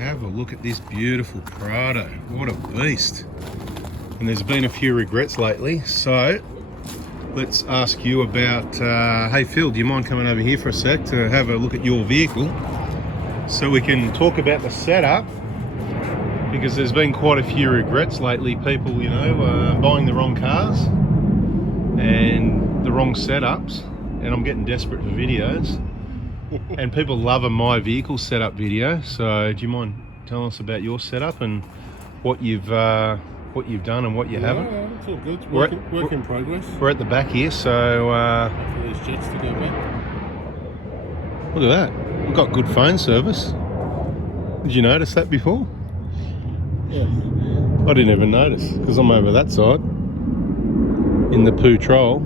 Have a look at this beautiful Prado. What a beast. And there's been a few regrets lately, so let's ask you about, hey Phil, do you mind coming over here for a sec to have a look at your vehicle so we can talk about the setup, because there's been quite a few regrets lately. People, you know, buying the wrong cars and the wrong setups, and I'm getting desperate for videos. And people love a my vehicle setup video, so do you mind telling us about your setup and what you've done and what you haven't? Yeah, it's all good. Work in progress. We're at the back here, so For these jets to go back. look at that. We've got good phone service. Did you notice that before? Yeah. I didn't even notice because I'm over that side in the poo troll.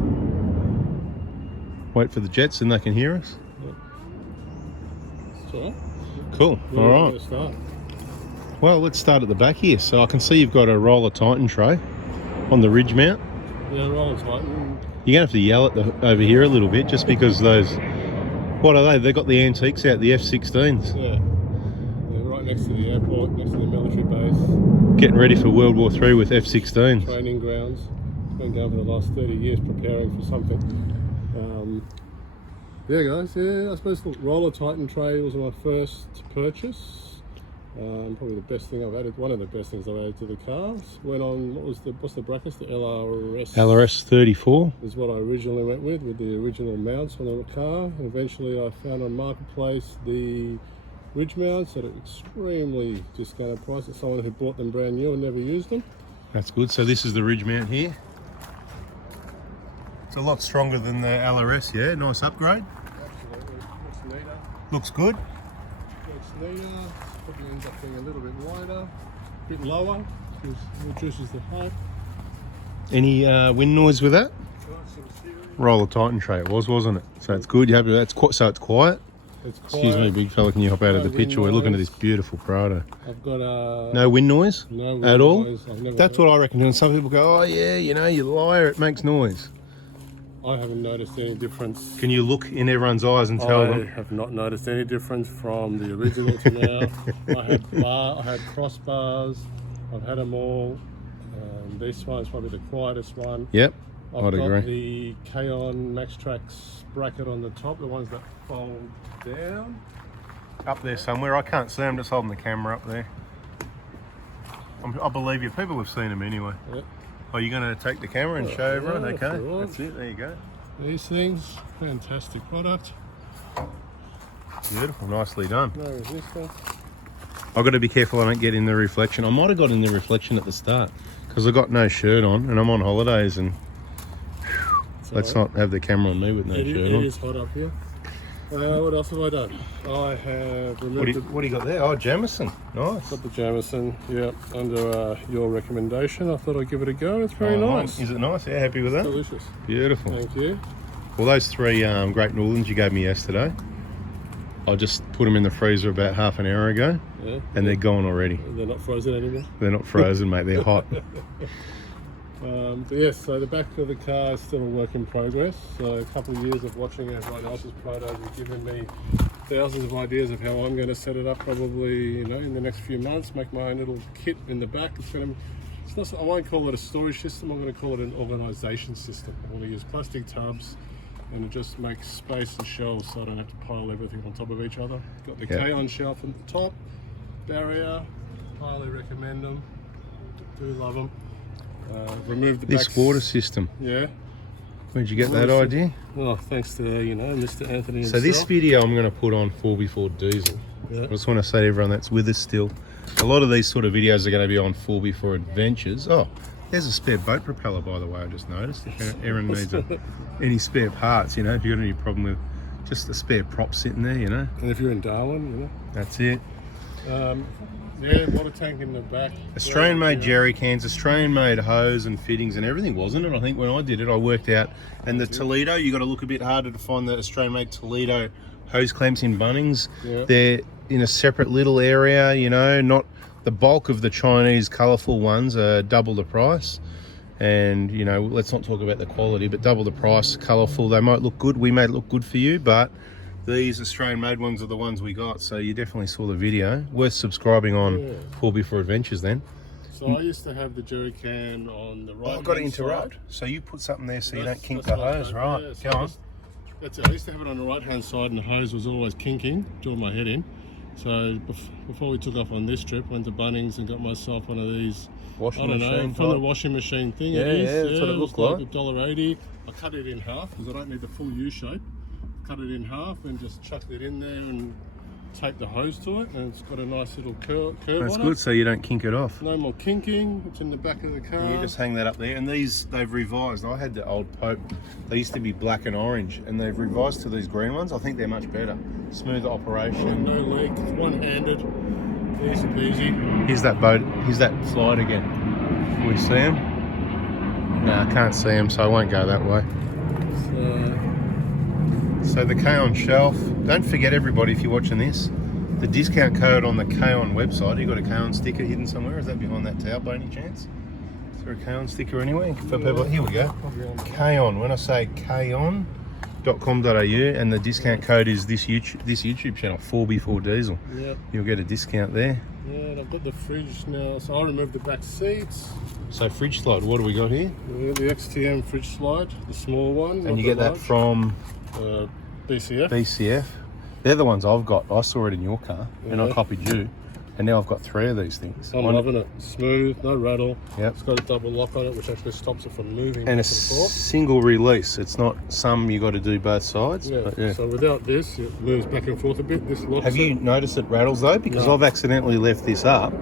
Wait for the jets and they can hear us. So, Cool. All right. Start. Well, let's start at the back here. So I can see you've got a roller Titan tray on the ridge mount. Yeah, roller Titan. You're gonna have to yell at over here a little bit, just because those. What are they? They've got the antiques out, the F-16s. Yeah. They're right next to the airport, next to the military base. Getting ready for World War III with F-16s. Training grounds. Been going for the last 30 years preparing for something. Yeah, guys. Yeah, I suppose the roller Titan tray was my first purchase. Probably the best thing I've added. One of the best things I've added to the cars. Went on what's the brackets? The LRS 34 is what I originally went with the original mounts on the car. And eventually, I found on Marketplace the ridge mounts at an extremely discounted price. At someone who bought them brand new and never used them. That's good. So this is the ridge mount here. It's a lot stronger than the LRS. Yeah, nice upgrade. Absolutely, looks neater. Looks good. Looks neater. Probably ends up being a little bit wider, a bit lower, which reduces the height. Any wind noise with that? Got some steering. Roller Titan tray it was, wasn't it? So it's good. You happy with that? So it's quiet. It's Excuse me, big fella, can you hop out of the picture? We're looking at this beautiful Prado. I've got No wind noise? no at all? noise. I've never That's what I reckon. And some people go, oh yeah, you know, you liar, it makes noise. I haven't noticed any difference. Can you look in everyone's eyes and tell I them? have not noticed any difference from the original to now. I had crossbars. I've had them all. This one's probably the quietest one. Yep, I've I'd got agree. the K-On Max Trax bracket on the top, the ones that fold down. Up there somewhere. I can't see them, just holding the camera up there. I believe you. People have seen them anyway. Yep. Oh, you're going to take the camera and show everyone? Yeah, Okay, right. that's it. There you go. These things, fantastic product. Beautiful, nicely done. No resistance. I've got to be careful I don't get in the reflection. I might have got in the reflection at the start because I've got no shirt on and I'm on holidays, and let's not have the camera on me with no shirt It on. is hot up here. What else have I done? I have removed What do you got there? Oh, Jamison. Nice. got the Jamison, yeah, under your recommendation. I thought I'd give it a go. It's very Oh, nice. Is it nice? Yeah, happy with that? Delicious. Beautiful. Thank you. Well, those three Great Northerns you gave me yesterday, I just put them in the freezer about half an hour ago, Yeah. and they're gone already. They're not frozen anymore. They're not frozen, mate. They're hot. But yes, so the back of the car is still a work in progress. So a couple of years of watching everyone else's Prados has given me thousands of ideas of how I'm going to set it up. Probably, you know, in the next few months, make my own little kit in the back. It's not. I won't call it a storage system. I'm going to call it an organisation system. I'm going to use plastic tubs, and it just makes space and shelves, so I don't have to pile everything on top of each other. Got the K-On shelf on the top, barrier. Highly recommend them. Do love them. Remove the This backs. water system. Yeah. Where'd you get that idea? Well, thanks to Mr. Anthony himself. So this video I'm going to put on 4x4 diesel. Yeah. I just want to say to everyone that's with us still, a lot of these sort of videos are going to be on 4x4 adventures. Oh, there's a spare boat propeller, by the way, I just noticed. If Aaron needs any spare parts, you know, if you've got any problem with just a spare prop sitting there, you know. And if you're in Darwin, you know. That's it. Yeah, water tank in the back. Australian-made jerry cans, Australian-made hose and fittings and everything, wasn't it? I think when I did it, I worked out. And the Toledo, you got to look a bit harder to find the Australian-made Toledo hose clamps in Bunnings. Yeah. They're in a separate little area, you know, not the bulk of the Chinese colourful ones are double the price. And, you know, let's not talk about the quality, but double the price, colourful. They might look good. We may look good for you, but these Australian made ones are the ones we got, so you definitely saw the video. Worth subscribing on Pull Before Adventures then. So I used to have the jerry can on the right. I've got to interrupt. side. So you put something there so you don't kink That's the what I hose, was right? going- Go on. That's it. I used to have it on the right hand side and the hose was always kinking, drawing my head in. So before we took off on this trip, went to Bunnings and got myself one of these. Washing I don't know, machine from the type. washing machine thing. Yeah, it is. yeah, that's what it was looked like. $1.80. I cut it in half because I don't need the full U shape. Cut it in half and just chucked it in there and taped the hose to it, and it's got a nice little curve That's on good, it. so you don't kink it off. No more kinking. It's in the back of the car. You just hang that up there, and these they've revised. I had the old Pope; they used to be black and orange, and they've revised to these green ones. I think they're much better, smoother operation. No leak. It's one-handed. Easy peasy. Here's that boat. Here's that slide again. Can we see him? No, I can't see him, so I won't go that way. So the K-On shelf. Don't forget, everybody, if you're watching this, the discount code on the K-On website. You got a K-On sticker hidden somewhere? Is that behind that towel by any chance? Is there a K-On sticker anywhere for people? Here we go. K-On. When I say K-On.com.au, and the discount code is this YouTube channel, 4B4 Diesel. Yep. You'll get a discount there. Yeah, and I've got the fridge now, so I'll remove the back seats. So fridge slide. What do we got here? We got the XTM fridge slide, the small one. And you get that from BCF. BCF. They're the ones I've got. I saw it in your car, and I Yeah. copied you. And now I've got 3 of these things. I'm loving it. Smooth, no rattle. Yep. It's got a double lock on it, which actually stops it from moving. And a back forth. single release. It's not some you got to do both sides. Yeah. But yeah. So without this, it moves back and forth a bit. This locks Have you it. noticed it rattles though? Because No. I've accidentally left this up,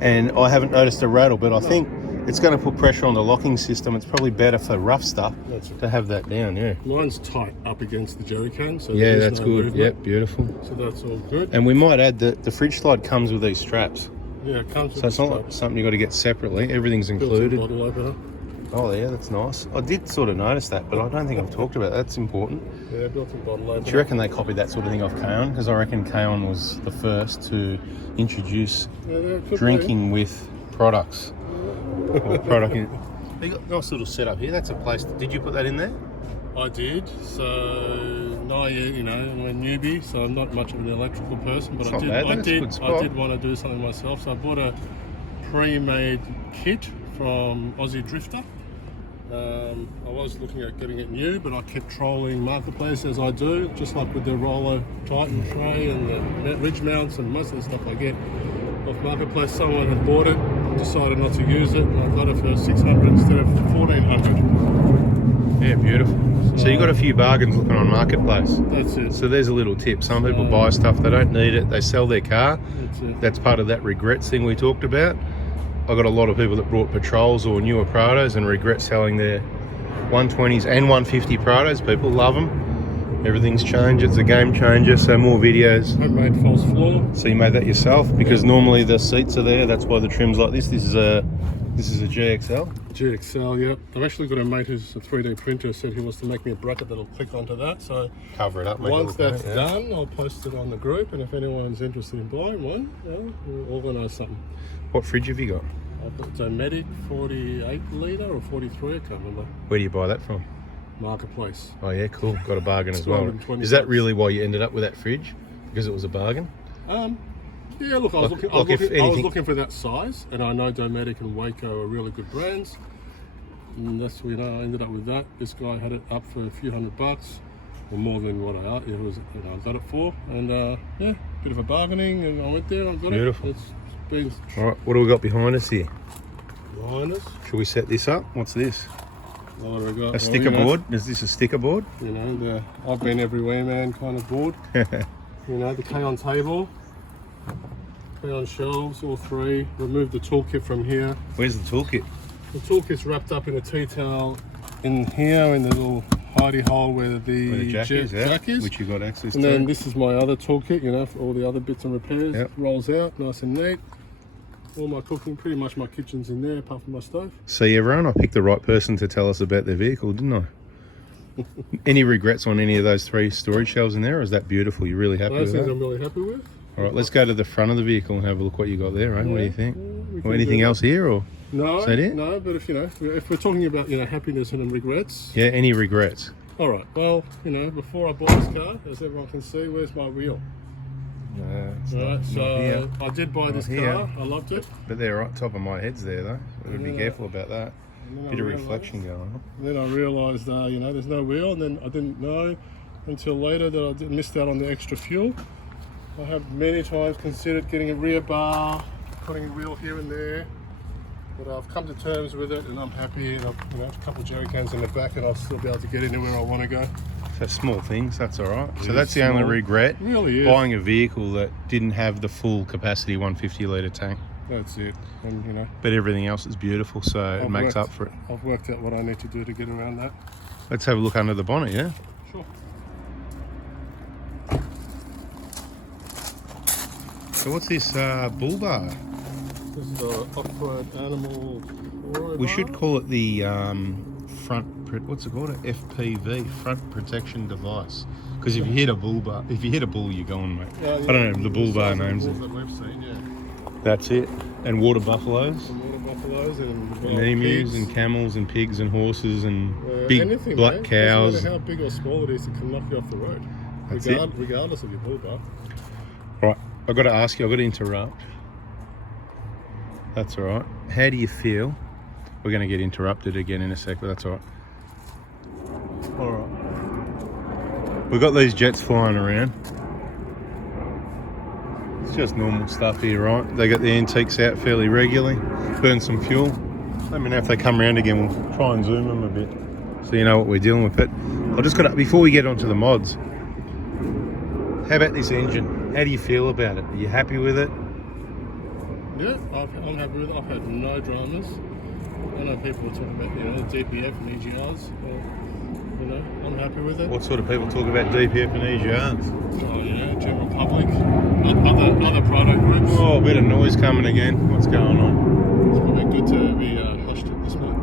and I haven't noticed a rattle. But I think it's going to put pressure on the locking system. It's probably better for rough stuff That's it. to have that down. Yeah. Mine's tight up against the jerry can, so Yeah, there is that's no good. movement. Yep, beautiful. So that's all good. And we might add that the fridge slide comes with these straps. Yeah, it comes with So it's the not like something you got to get separately. Everything's built-in included. bottle opener. Oh yeah, that's nice. I did sort of notice that, but I don't think I've talked about that. That's important. Yeah, built-in bottle opener. Do you reckon they copied that sort of thing off K-On? Because I reckon K-On was the first to introduce Yeah, there could be. drinking with products. Or product in. You got a nice little setup here. That's a place. Did you put that in there? I did. So naive, you know, I'm a newbie, so I'm not much of an electrical person, but It's I not did. bad, I that's a good did. spot. I did want to do something myself, so I bought a pre-made kit from Aussie Drifter. I was looking at getting it new, but I kept trolling Marketplace as I do, just like with the Roller Titan tray and the ridge mounts and most of the stuff I get off Marketplace. Someone had bought it, decided not to use it, and I got it for 600 instead of 1400. Yeah, beautiful. So you got a few bargains looking on Marketplace. That's it. So there's a little tip. Some people buy stuff, they don't need it, they sell their car. That's it. That's part of that regrets thing we talked about. I got a lot of people that brought Patrols or newer Prados and regret selling their 120s and 150 Prados. People love them. Everything's changed. It's a game changer. So more videos. Homemade false floor. So you made that yourself because normally the seats are there. That's why the trim's like this. This is a GXL. GXL, yep. I've actually got a mate who's a 3D printer, said he wants to make me a bracket that'll click onto that. So Cover it up. Make it once look that's better, yeah. done, I'll post it on the group, and if anyone's interested in buying one, we'll organise something. What fridge have you got? I've got Dometic 48 litre or 43, I can't remember. Where do you buy that from? Marketplace. Oh yeah, cool. Got a bargain as well. 220 Is that bucks. really why you ended up with that fridge? Because it was a bargain? Yeah, look, I was Like- looking. like if I was anything- looking for that size, and I know Dometic and Waco are really good brands. And that's I ended up with that. This guy had it up for a few $100, or more than what I got it for. And yeah, bit of a bargaining, and I went there and I got Beautiful. it. It's been All right, what do we got behind us here? behind us. Should we set this up? What's this? What have I got? A sticker board? Is this a sticker board? You know, the I've been everywhere, man, kind of board. You know, the K-On table, K-On shelves, all 3. Remove the toolkit from here. Where's the toolkit? The toolkit's wrapped up in a tea towel in here in the little hidey hole where Where the jack is, yeah, jack is. which you got access And to. then this is my other toolkit, you know, for all the other bits and repairs. Yep. Rolls out, nice and neat. All my cooking, pretty much my kitchen's in there, apart from my stove. See everyone, I picked the right person to tell us about their vehicle, didn't I? Any regrets on any of those 3 storage shelves in there, or is that beautiful? You're really happy Those with things that? I'm really happy with. All right, let's go to the front of the vehicle and have a look what you got there, eh? What do you think? we Or can anything do that. else here, or? No, Is that it? no, but if you know, if we're talking about happiness and regrets, Yeah, any regrets? All right. Well, you know, before I bought this car, as everyone can see, where's my wheel? No, it's Right. not So here. I did buy this here. car. I loved it. But they're right top of my head's there though. We've got to be Yeah. careful about that. And then I Bit of realised- reflection going on. And then I realised, you know, there's no wheel, and then I didn't know until later that I missed out on the extra fuel. I have many times considered getting a rear bar, putting a wheel here and there, but I've come to terms with it, and I'm happy. And I've, you know, a couple of jerry cans in the back, and I'll still be able to get anywhere I want to go. So small things, that's all right. So It that's is the only small. regret. It really is. Buying a vehicle that didn't have the full capacity 150 litre tank. That's it. And you know, But everything else is beautiful, so it makes up for it. I've worked out what I need to do to get around that. Let's have a look under the bonnet, yeah? Sure. So what's this Bullbar? This is the off-road animal. We should call it the front, what's it called? A FPV, front protection device. Because if you hit a bullbar, if you hit a bull, you're going, mate. Yeah, I don't know, the Bullbar names it. That we've seen, yeah. That's it. And water buffaloes. Some water buffaloes and And emus pigs. and camels and pigs and horses and Anything, big black man. cows. Doesn't matter how big or small it is, it can knock you off the road. That's it. Regardless of your bullbar. Right, I've got to ask you, I've got to interrupt. That's all right. How do you feel? We're going to get interrupted again in a sec, but that's all right. All right. We've got these jets flying around. It's just normal stuff here, right? They got the antiques out fairly regularly, burn some fuel. Let me know if they come around again, we'll try and zoom them a bit so you know what we're dealing with. But I've just got to, before we get onto the mods, how about this engine? How do you feel about it? Are you happy with it? Yeah, I'm happy with it. I've had no dramas. I know people talk about, you know, DPF and EGRs. You know, I'm happy with it. What sort of people talk about DPF and EGRs? Oh, you know, general public, other Prado groups. Oh, a bit of noise coming again. What's going on? It's probably good to be hushed at this point.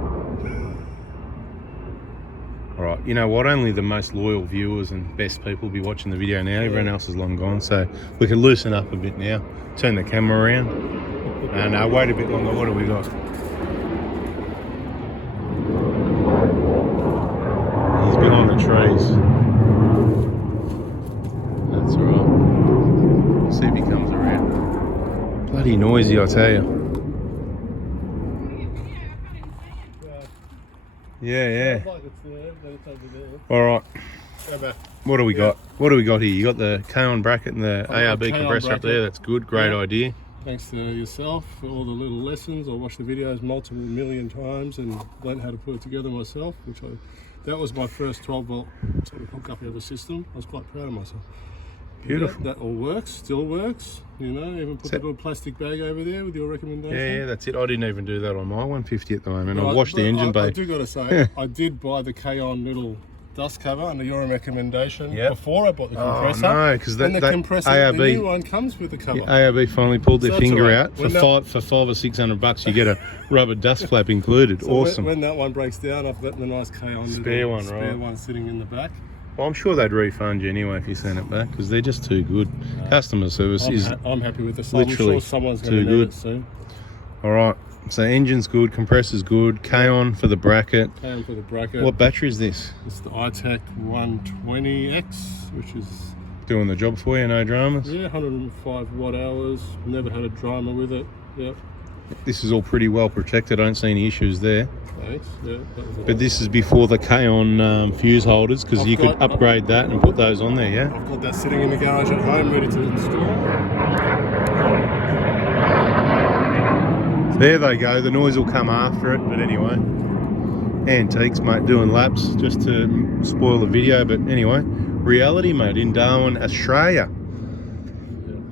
All right, you know what? Only the most loyal viewers and best people will be watching the video now. Everyone else is long gone, so we can loosen up a bit now. Turn the camera around. No, wait a bit longer. What do we got? He's behind the trees. That's all right. See if he comes around. Bloody noisy, I tell you. Yeah. Like it's there, then it's over there. All right. Go back. What do we got? What do we got here? You got the K-on bracket and the ARB K-on compressor up bracket. there. That's good. Great Yeah. idea. Thanks to yourself for all the little lessons. I watched the videos multiple million times and learned how to put it together myself, that was my first 12-volt sort of hookup of the system. I was quite proud of myself. Beautiful. Yeah, that all works, still works. You know, even put the little plastic bag over there with your recommendation. Yeah, that's it. I didn't even do that on my 150 at the moment. I Right, washed the but engine I bay. do got to say, I did buy the K-on little dust cover under your recommendation before I bought the compressor. Oh, no, because and the compressor, ARB, the new one comes with the cover. ARB finally pulled their So that's finger all right. out for When that- $500 or $600. You get a rubber dust flap included. So Awesome. When that one breaks down, I've got the nice K-on Spare one, spare right. one sitting in the back. Well, I'm sure they'd refund you anyway if you sent it back because they're just too good. Customer service is I'm happy with this. I'm literally sure someone's going too to need good. it soon. all right. So engine's good, compressor's good, K-on for the bracket. K-on for the bracket. What battery is this? It's the iTech 120X, which is Doing the job for you, no dramas. 105 watt hours. Never had a drama with it. Yep. This is all pretty well protected. I don't see any issues there. Thanks. Yeah. That was But this is before the K-on fuse holders because you could upgrade that and put those on there, yeah? I've got that sitting in the garage at home, ready to install. There they go. The noise will come after it, but anyway. Antiques, mate, doing laps just to spoil the video, but anyway. Reality, mate, in Darwin, Australia.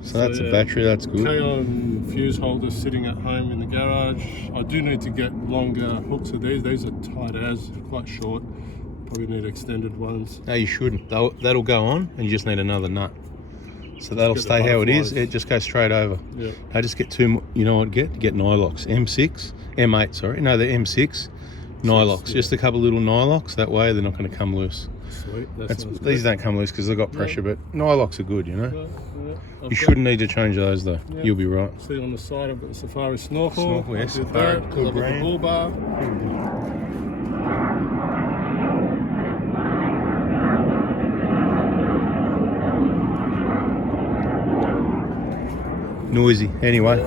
So that's a battery, that's good. K-on fuse holders sitting at home in the garage. I do need to get longer hooks of these. These are tight as, quite short. Probably need extended ones. No, you shouldn't. That'll go on and you just need another nut. So that'll get the stay how it is. butterflies. It just goes straight over. Yeah. I just get two, you know what, get Nylox. M8, sorry. No, they're M6 Nylox. Yeah. Just a couple little Nylox. That way they're not going to come loose. Sweet. These don't come loose because they've got pressure, but Nylox are good, you know. I've You shouldn't need to change those though. Yeah. You'll be right. See on the side I've got the Safari Snorkel. Snorkel, I yes, did Safari, that 'cause cool I've got the brand. Bullbar. noisy. Anyway,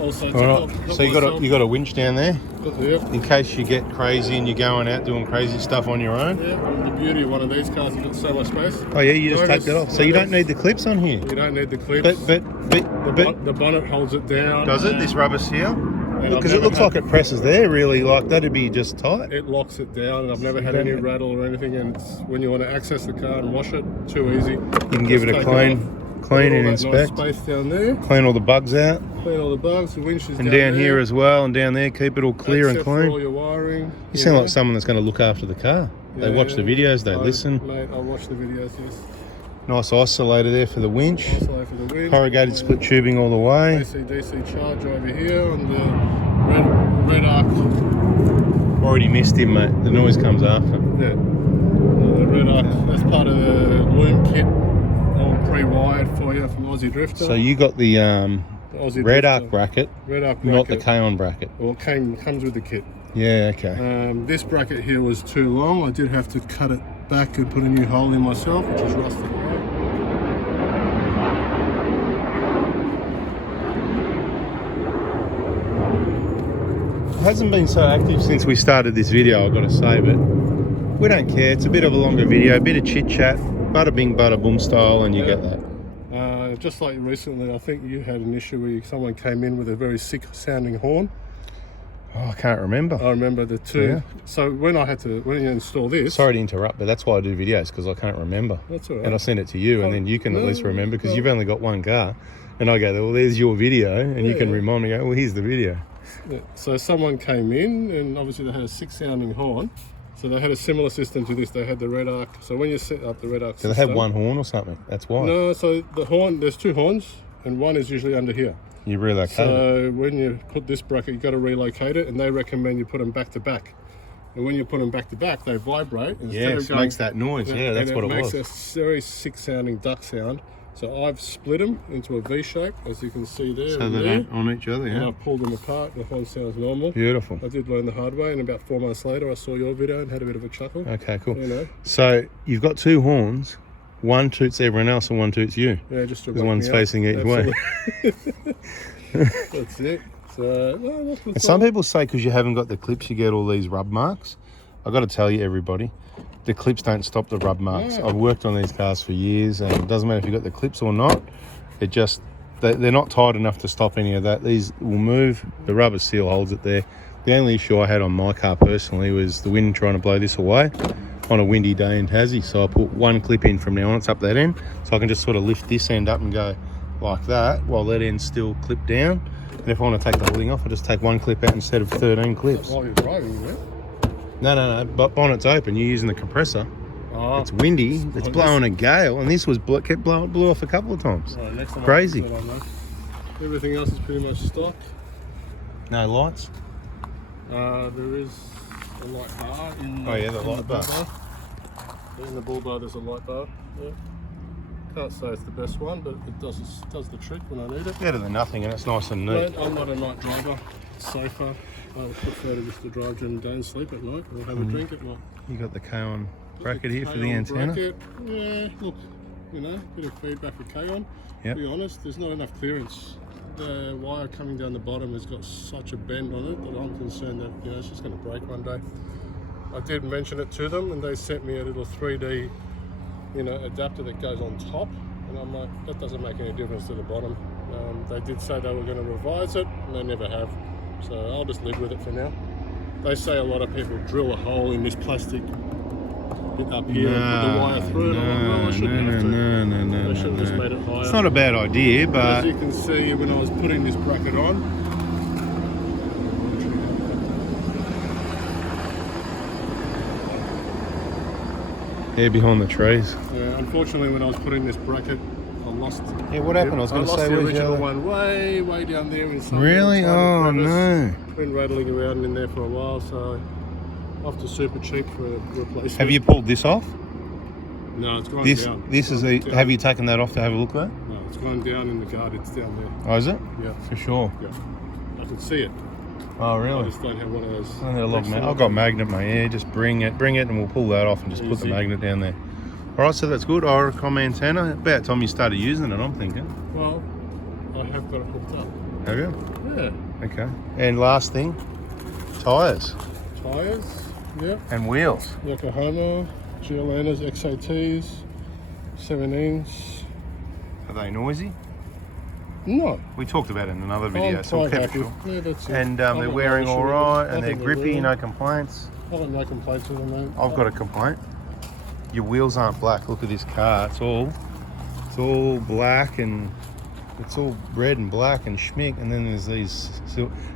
Also, all right. So you got a winch down there Yep. in case you get crazy and you're going out doing crazy stuff on your own. Yeah, and the beauty of one of these cars, you've got so much space. Oh yeah, you just take that off. So you don't need the clips on here. You don't need the clips. But The bonnet holds it down. does it? This rubber seal? And Because it looks like it presses there. Really, like that'd be just tight. It locks it down, and I've never had any rattle or anything. And it's, when you want to access the car and wash it, too easy. You can give it a clean and inspect. Nice space down there. Clean all the bugs out. Clean all the bugs. The winch is And down here as well, and down there, keep it all clear and Except for clean. all your wiring. You sound like someone that's going to look after the car. They watch the videos, they listen. Mate, I watch the videos, yes. Nice isolator there for the winch. Also for the winch. Corrugated split tubing all the way. AC/DC charger over here on the red arc. Already missed him, mate. The noise comes after. Yeah. The red arc, that's part of the loom kit, all pre-wired for you from Aussie Drifter. So you got the Aussie red Drifter. arc bracket, Red arc not the bracket. K-on bracket. Well, it comes with the kit. Yeah, okay. This bracket here was too long. I did have to cut it back and put a new hole in myself, which is rusted away. It hasn't been so active since we started this video, I've got to say, but we don't care. It's a bit of a longer video, a bit of chit chat, bada bing, bada boom style, and you get that. Just like recently, I think you had an issue where someone came in with a very sick sounding horn. Oh, I can't remember. I remember the two. Yeah. So when you install this, Sorry to interrupt, but that's why I do videos, because I can't remember. That's all right. And I send it to you, and then you can at least remember, because you've only got one car. And I go, well, there's your video, and you can remind me, go, well, here's the video. Yeah. So someone came in, and obviously they had a sick sounding horn. So they had a similar system to this. They had the red arc. So when you set up the red arc Do they have one horn or something? That's why. No, so the horn, there's two horns, and one is usually under here. You relocate it. So when you put this bracket, you've got to relocate it, and they recommend you put them back to back. And when you put them back to back, they vibrate. Yes, it makes that noise. Yeah, that's what it was. It makes a very sick sounding duck sound. So I've split them into a V shape, as you can see there. So they're not on each other, And yeah. I've pulled them apart. The horn sounds normal. Beautiful. I did learn the hard way, and about 4 months later, I saw your video and had a bit of a chuckle. Okay, cool. You know, So you've got two horns. One toots everyone else and one toots you. yeah, just to Because wake one's me up. facing each way. Absolutely. That's it. So, well, that's And some people say because you haven't got the clips, you get all these rub marks. I've got to tell you, everybody, the clips don't stop the rub marks. No. I've worked on these cars for years, and it doesn't matter if you've got the clips or not. It just, they're not tight enough to stop any of that. These will move. The rubber seal holds it there. The only issue I had on my car personally was the wind trying to blow this away on a windy day in Tassie. So I put one clip in from now on. It's up that end. So I can just sort of lift this end up and go like that while that end's still clipped down. And if I want to take the whole thing off, I just take one clip out instead of 13 clips. while you're driving, yeah? No. But bonnet's open. You're using the compressor. Oh, It's windy. It's blowing a gale, and this was blew off a couple of times. right, next time Crazy. I'll put that on, mate. Everything else is pretty much stock. No lights. There is a light bar in Oh, yeah, the in light bar. Bullbar. In the Bullbar there's a light bar. Yeah. Can't say it's the best one, but it does the trick when I need it. Better than nothing, and it's nice and neat. But I'm not a night driver. It's safer. I would prefer to just to drive during the day and sleep at night, or have a drink at night. You got the K-on bracket here for the K-on antenna. bracket. Yeah, look, you know, bit of feedback for K-on. Yep. To be honest, there's not enough clearance. The wire coming down the bottom has got such a bend on it that I'm concerned that, you know, it's just going to break one day. I did mention it to them, and they sent me a little 3D, you know, adapter that goes on top, and I'm like, that doesn't make any difference to the bottom. They did say they were going to revise it, and they never have. So I'll just live with it for now. They say a lot of people drill a hole in this plastic bit up here and put the wire through it. I'm like, well, I shouldn't have to. No. They should have just made it higher. It's not a bad idea, As but you can see, when I was putting this bracket on, yeah, behind the trees. unfortunately, when I was putting this bracket, I lost. Yeah, what happened? I was going to say, the where's the original other one way down there. In some Really? tiny Oh crevice. no! Been rattling around in there for a while, so after super cheap for a replacement. Have you pulled this off? No, it's gone This down. this is a. Down. Have you taken that off to have a look at? No, it's gone down in the guard. It's down there. Oh, is it? Yeah, For sure. yeah. I can see it. Oh, I really? just don't have one of those. I need a log excellent- I've got magnet, mate. Yeah, just bring it, and we'll pull that off and just put the Easy. magnet down there. All right, so that's good. Oricom antenna. About time you started using it, I'm thinking. Well, I have got it hooked up. Have you? Yeah. Okay. And last thing, tyres Tyres, yeah. and wheels. Yokohama, Giolanas, XATs, 7-inch. Are they noisy? No. We talked about it in another video, I'm so we'll quite keep it happy. short. Yeah, that's it. And I've they're got wearing no issue all with right, them. and they're Nothing grippy, wrong. no complaints. I've got no complaints with them, mate. I've got a complaint. Your wheels aren't black. Look at this car. It's all black, and it's all red and black and schmick. And then there's these.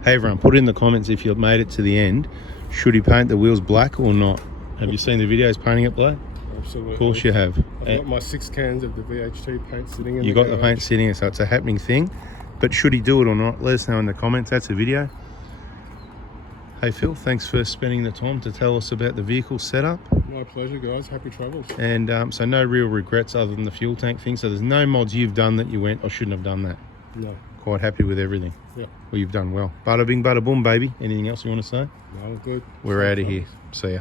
Hey everyone, put in the comments if you've made it to the end. Should he paint the wheels black or not? Have you seen the videos painting it black? Absolutely. Of course you have. I've got my 6 cans of the VHT paint sitting in You the got the garage. paint sitting, so it's a happening thing. But should he do it or not? Let us know in the comments. That's a video. Hey Phil, thanks for spending the time to tell us about the vehicle setup. My pleasure, guys. Happy travels. And so no real regrets other than the fuel tank thing. So there's no mods you've done that you went, I shouldn't have done that. No. Quite happy with everything. Yeah. Well, you've done well. Bada bing, bada boom, baby. Anything else you want to say? No, good. We're out of here. See ya.